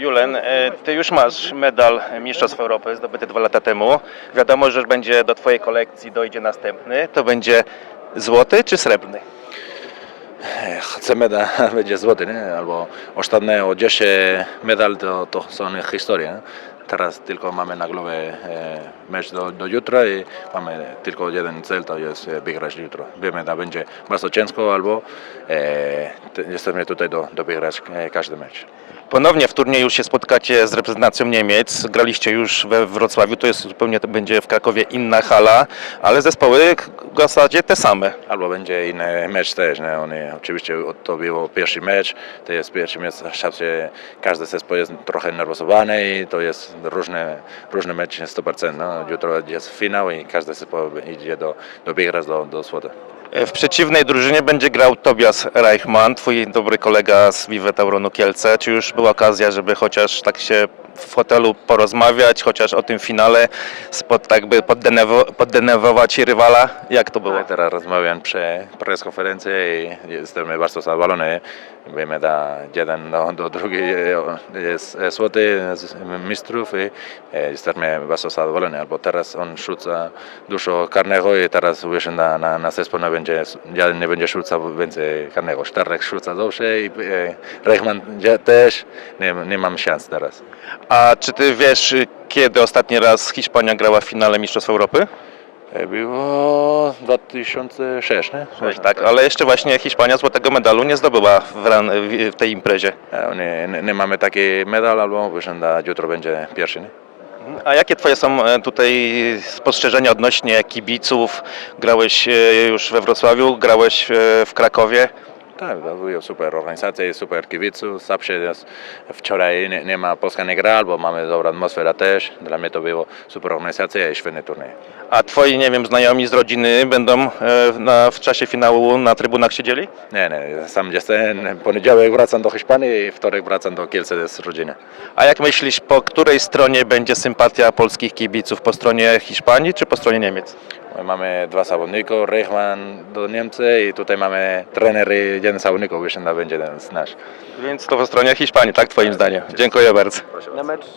Julen, e, ty już masz medal Mistrzostw Europy zdobyty dwa lata temu. Wiadomo, że będzie do twojej kolekcji dojdzie następny. To będzie złoty czy srebrny? Chcę medal, będzie złoty, nie? albo ostatnie o 10 medal to, to są historie. Teraz tylko mamy na głowie e, mecz do, do jutra i mamy tylko jeden cel, to jest e, wygrać jutro. Wiemy, że będzie bardzo ciężko, albo e, te- jesteśmy tutaj do, do wygrać każdy mecz. Ponownie w turnieju się spotkacie z reprezentacją Niemiec. Graliście już we Wrocławiu, to jest zupełnie to będzie w Krakowie inna hala, ale zespoły w zasadzie te same. Albo będzie inny mecz też. Nie? Oni, oczywiście to był pierwszy mecz, to jest pierwszy mecz, zawsze każdy zespół jest trochę nerwozowany i to jest różny, różny mecz 100%. No. Jutro jest finał i każdy zespół idzie do, do wygrać do, do złota. W przeciwnej drużynie będzie grał Tobias Reichmann, twój dobry kolega z Vive Tauronu Kielce. Czy już była okazja, żeby chociaż tak się w hotelu porozmawiać, chociaż o tym finale, spod, tak by poddenerwo- poddenerwować rywala? Jak to było? Ja teraz rozmawiam przy preskonferencji i jestem bardzo zadowolony. Wiemy, że jeden do, do drugi jest złoty z mistrzów i e, jesteśmy bardzo zadowoleni. Albo teraz on rzuca dużo karnego i teraz uwierzę na, na, na zespół nie będzie, ja nie będzie rzucał więcej karnego. Sztarek rzuca dobrze i e, ja też nie, nie mam szans teraz. A czy ty wiesz, kiedy ostatni raz Hiszpania grała w finale Mistrzostw Europy? E, Było 2006, nie? Tak, ale jeszcze właśnie Hiszpania złotego medalu nie zdobyła w, ran, w, tej imprezie. E, Nie, nie, nie mamy taki medal, albo jutro będzie pierwszy. Nie? A jakie twoje są e, tutaj spostrzeżenia odnośnie kibiców? Grałeś już we Wrocławiu, grałeś w Krakowie. Tak, była super organizacja i super kibiców. Zawsze jest, wczoraj nie, nie ma Polska nie gra, bo mamy dobrą atmosferę też. Dla mnie to było super organizacja i świetny turniej. A twoi, nie wiem, znajomi z rodziny będą e, na, w czasie finału na trybunach siedzieli? Nie, nie, sam jestem. Poniedziałek wracam do Hiszpanii i wtorek wracam do Kielce z rodziny. A jak myślisz, po której stronie będzie sympatia polskich kibiców? Po stronie Hiszpanii czy po stronie Niemiec? My mamy dwa zawodników, Reichmann do Niemcy i tutaj mamy trener i jeden zawodnik, że będzie ten nasz. Więc to po stronie Hiszpanii, tak twoim zdaniem? Dziękuję bardzo. Na mecz